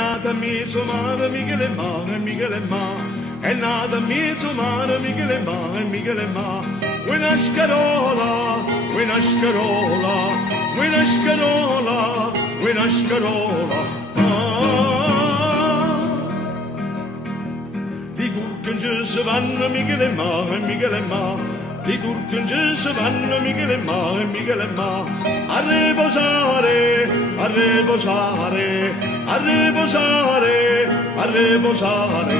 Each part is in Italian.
nata mezzo mare, Michele mare, Michele mare. È nata mezzo mare, Michele mare, Michele mare. Una scarola, una scarola, una scarola, una scarola. Die turken se vanno, Michele mare, Michele mare. I turchi se vanno, Michele Ma, Michele Ma, a riposare, a riposare, a riposare, a riposare.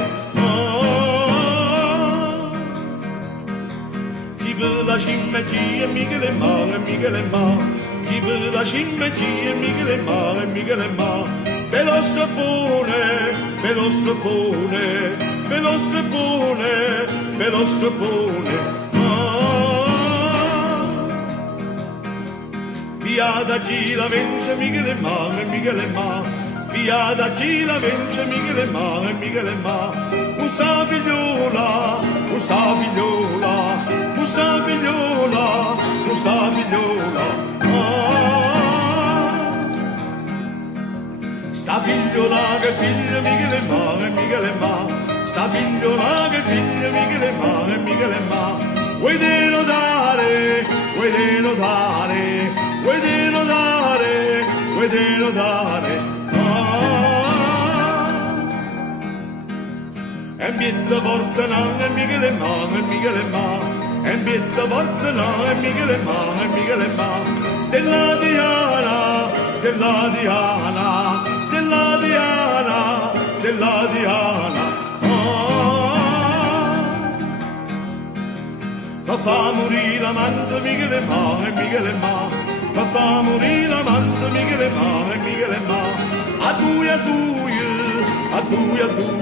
Chi per la cimmetia, Michele Ma, Michele Ma, chi per la cimmetia, Michele Ma, Michele Ma, per lo strappone, per lo strappone, per lo strappone, per lo strappone. Via da chi la vence, Michele Ma, Michele Ma. Via da chi la vence, Michele Ma, Michele Ma. Questa figliola, questa figliola, questa figliola, questa figliola. Sta figliola che figlio Michele Ma, Michele Ma. Sta figliola che figlio Michele Ma, Michele Ma. Vuoi denotare, vuoi denotare, vuoi denotare, vuoi denotare. E bietta porta e Michele Ma, Michele Ma. E bietta porta e Michele Ma, Michele Ma. Stella Diana, Stella Diana, Stella Diana, Stella Diana. Fa morire l'amante Michele Ma, Michele Ma. Fa morire l'amante Michele Ma, Michele Ma. A due, a due, a due, a due,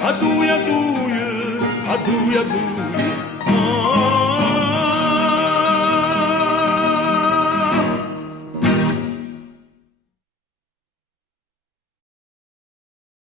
a due, a due, a due, a due.